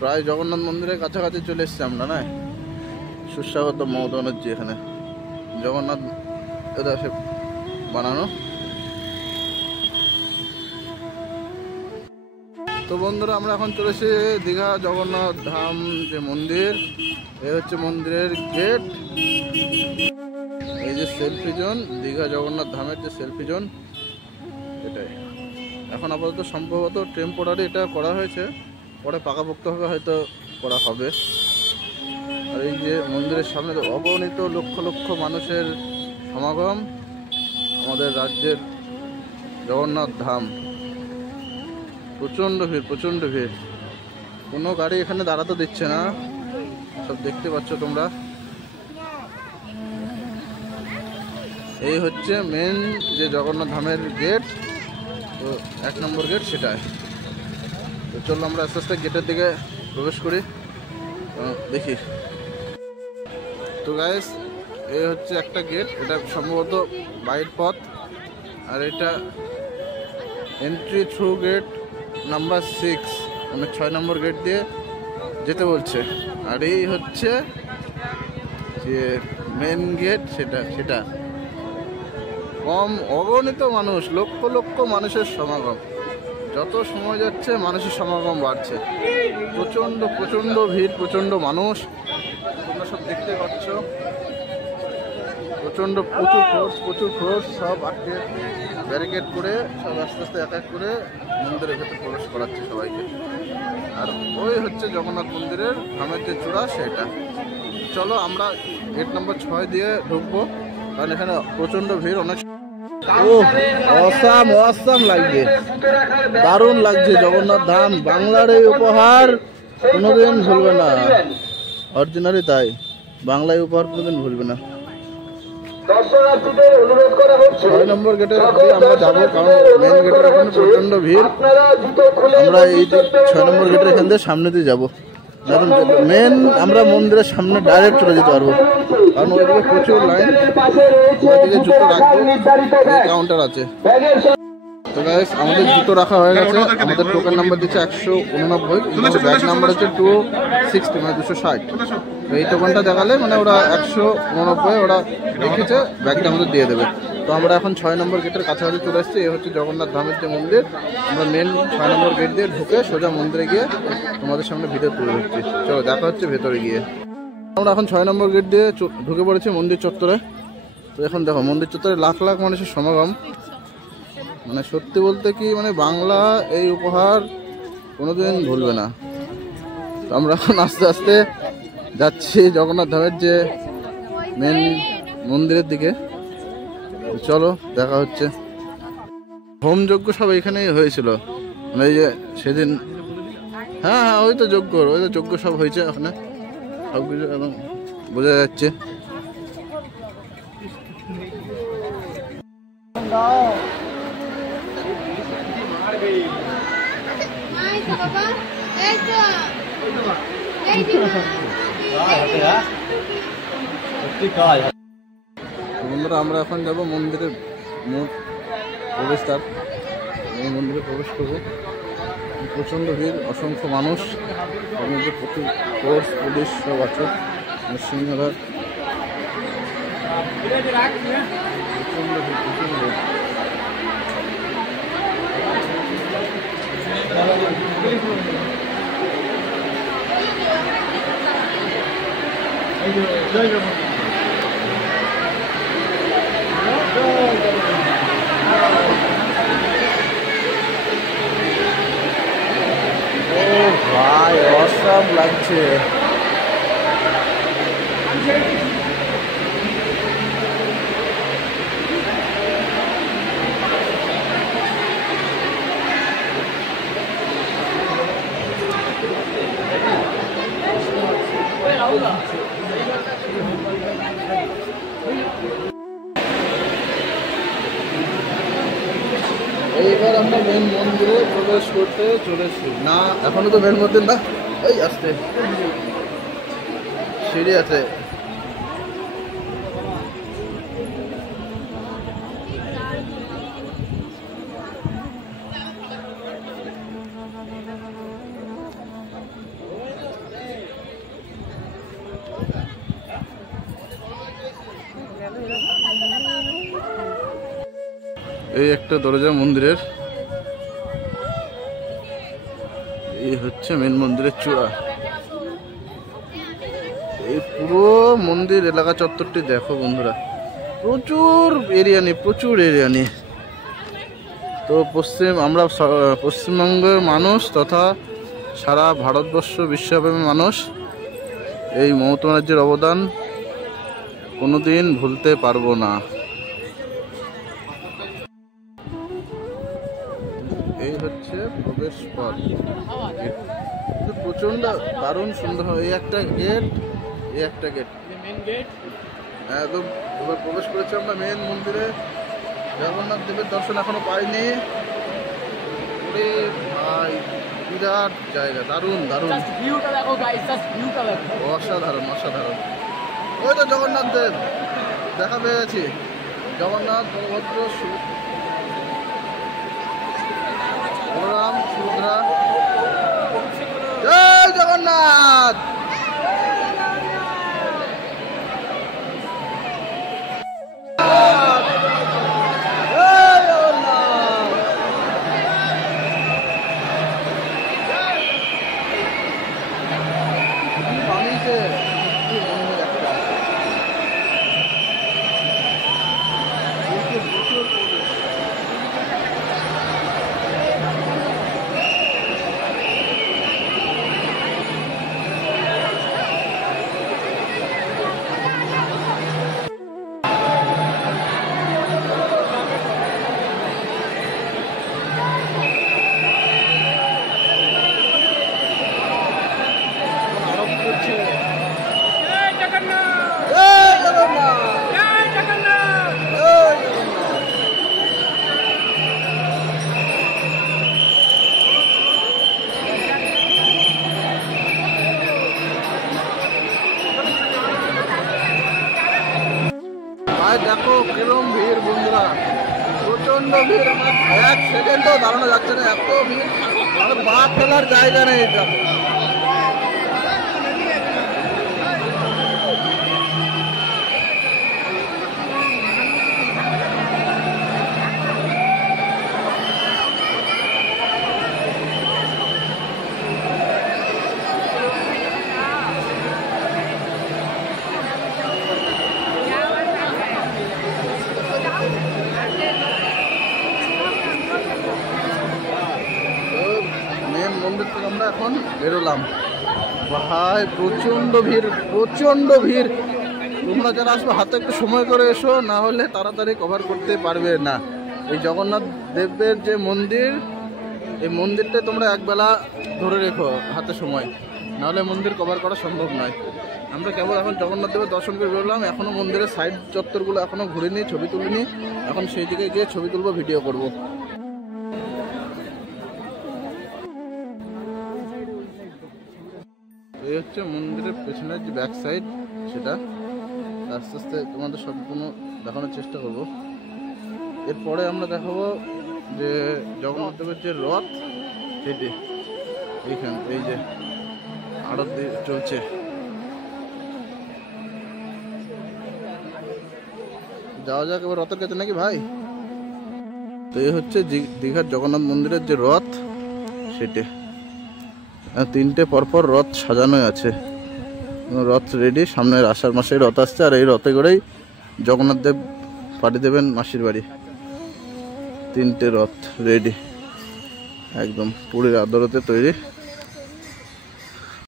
প্রায় জগন্নাথ মন্দিরের কাছাকাছি চলে এসছি আমরা, না? সুস্বাগত মমতা ব্যানার্জি এখানে জগন্নাথ এটা সে বানানো। তো বন্ধুরা, আমরা এখন চলেছি দীঘা জগন্নাথ ধাম যে মন্দির, এই হচ্ছে মন্দিরের গেট। এই যে সেলফি জোন, দীঘা জগন্নাথ ধামের যে সেলফি জোন, এটাই এখন আপাতত সম্ভবত টেম্পোরারি এটা করা হয়েছে, পরে পাকাপোক্তভাবে হয়তো করা হবে। আর এই যে মন্দিরের সামনে অগণিত লক্ষ লক্ষ মানুষের সমাগম, আমাদের রাজ্যের জগন্নাথ ধাম। প্রচণ্ড ভিড়, প্রচণ্ড ভিড়, কোনো গাড়ি এখানে দাঁড়াতে দিচ্ছে না, সব দেখতে পাচ্ছ তোমরা। এই হচ্ছে মেন যে জগন্নাথ ধামের গেট, তো 1 নম্বর গেট সেটাই। তো চলো আমরা আস্তে আস্তে গেটের দিকে প্রবেশ করি, দেখি। তো গাইস, এই হচ্ছে একটা গেট, এটা সম্ভবত বাইরের পথ, আর এটা এন্ট্রি থ্রু গেট নাম্বার 6, মানে 6 নম্বর গেট দিয়ে যেতে বলছে। আর এই হচ্ছে যে মেন গেট, সেটা কম অগণিত মানুষ, লক্ষ লক্ষ মানুষের সমাগম। যত সময় যাচ্ছে মানুষের সমাগম বাড়ছে, প্রচণ্ড প্রচণ্ড ভিড়, প্রচণ্ড মানুষ, তোমরা সব দেখতে পাচ্ছ। প্রচণ্ড প্রচুর ফোর্স সব আটকে ব্যারিকেড করে সব আস্তে আস্তে এক এক করে মন্দিরের ভেতরে প্রবেশ করাচ্ছে সবাইকে। আর ওই হচ্ছে জগন্নাথ মন্দিরের ধামের যে চূড়া, সেটা। চলো আমরা গেট নম্বর 6 দিয়ে ঢুকবো, কারণ এখানে প্রচণ্ড ভিড়, অনেক। অসাম লাগছে, দারুণ লাগছে। জগন্নাথ ধাম বাংলার এই উপহার কোনোদিন ভুলবে না, অরিজিনালি তাই, বাংলায় উপহার কোনোদিন ভুলবে না। 6 নম্বর গেটে আমরা যাবো, কারণ মেন গেটের ওখানে প্রচন্ড ভিড়। আমরা এই 6 নম্বর গেটের এখান থেকে সামনে দিয়ে যাবো, মেন আমরা মন্দিরের সামনে ডাইরেক্ট চলে যেতে পারবো, কারণ ওইদিকে প্রচুর লাইন। ওইদিকে জুতো রাখবো, কাউন্টার আছে। তো গাইস, আমাদের জুতো রাখা হয়ে গেছে, আমাদের টোকেন নাম্বার দিচ্ছে 189, ব্যাগ নাম্বার হচ্ছে 260, মানে 260। তো এই টোকেনটা দেখালে মানে ওরা 189 ওরা রেখেছে, ব্যাগটা আমাদের দিয়ে দেবে। তো আমরা এখন 6 নম্বর গেটের কাছাকাছি চলে এসেছি। এই হচ্ছে জগন্নাথ ধামের যে মন্দির, আমরা মেন 6 নম্বর গেট দিয়ে ঢুকে সোজা মন্দিরে গিয়ে তোমাদের সামনে ভিডিও তুলে ধরছি। চলো দেখা হচ্ছে ভেতরে গিয়ে। আমরা এখন 6 নম্বর গেট দিয়ে ঢুকে পড়েছি মন্দির চত্বরে। তো এখন দেখো মন্দির চত্বরে লাখ লাখ মানুষের সমাগম, মানে সত্যি বলতে কি, মানে বাংলা এই উপহার কোনোদিন ভুলবে না। তো আমরা এখন আস্তে আস্তে যাচ্ছি জগন্নাথ ধামের যে মেন মন্দিরের দিকে। চলো দেখা হচ্ছে। হোমযজ্ঞ সব এখানেই হয়েছিল, মানে এই যে সেদিন, হ্যাঁ ওই তো যজ্ঞ সব হয়েছে ওখানে, সব কিছু এবং বোঝা যাচ্ছে। বন্ধুরা, আমরা এখন যাবো মন্দিরের প্রবেশদ্বার, এই মন্দিরে প্রবেশ করবো। প্রচণ্ড ভিড়, অসংখ্য মানুষ, তার মধ্যে প্রচুর ফোর্স পুলিশ সব আছে, সিংহরা। প্রচণ্ড ভিড়, প্রচুর ভিড়। ভাই অসাম লাগছে। এইবার আমরা মেন মন্দিরে প্রবেশ করতে চলেছি। না, এখনো তো মেন মন্দির না, এই আসতে সিঁড়ি আছে। এই একটা দরজা মন্দিরের, এই হচ্ছে মেন মন্দিরের চূড়া। এই পুরো মন্দির এলাকা চত্বরটি দেখো বন্ধুরা, প্রচুর এরিয়া নিয়ে। তো আমরা পশ্চিমবঙ্গের মানুষ তথা সারা ভারতবর্ষ বিশ্বব্যাপী মানুষ এই মমতা ব্যানার্জির অবদান কোনোদিন ভুলতে পারবো না। এই হচ্ছে প্রবেশ পথ, প্রচন্ড দারুণ সুন্দর। এই একটা গেট, একদম এবার প্রবেশ করেছি আমরা মেন মন্দিরে। জগন্নাথ দেবের দর্শন এখনো পাইনি। ভাই বিরাট জায়গা, দারুণ অসাধারণ। ওই তো জগন্নাথ দেব দেখা পেয়েছি, জগন্নাথ বলভদ্র বলরাম সুভদ্রা। জয় জগন্নাথ। দেখো কিরম ভিড় বন্ধুরা, প্রচন্ড ভিড়। এক সেকেন্ডও দাঁড়ানো যাচ্ছে না, এত ভিড়, পা ফেলার জায়গা নেই। মন্দির থেকে আমরা এখন বেরোলাম। ভাই প্রচন্ড ভিড়। তোমরা যারা আসবে হাতে একটু সময় করে এসো, না হলে তাড়াতাড়ি কভার করতে পারবে না। এই জগন্নাথ দেবের যে মন্দির, এই মন্দিরটা তোমরা একবেলা ধরে রেখো হাতে সময়, নাহলে মন্দির কভার করা সম্ভব নয়। আমরা কেবল এখন জগন্নাথ দেবের দর্শন করে বেরোলাম, এখনও মন্দিরের সাইড চত্বরগুলো এখনও ঘুরিনি, ছবি তুলিনি। এখন সেই দিকে গিয়ে ছবি তুলবো, ভিডিও করব। এই হচ্ছে মন্দিরের পেছনের যে ব্যাক সাইড, সেটা আস্তে আস্তে তোমাদের সম্পূর্ণ দেখানোর চেষ্টা করব। এরপরে আমরা দেখাবো যে জগন্নাথ দেবের যে রথ, সেটি এইখান এই যে আড়ত চলছে। যাওয়া যাক এবার রথের কাছে নাকি ভাই। তো এই হচ্ছে দীঘার জগন্নাথ মন্দিরের যে রথ, সেটি তিনটে পরপর রথ সাজানো আছে, রথ রেডি। সামনের আষাঢ় মাসে রথ আসছে, আর এই রথে করেই জগন্নাথ দেব পাড়ি দেবেন মাসির বাড়ি। তিনটে রথ রেডি, একদম পুরীর আদরতে তৈরি।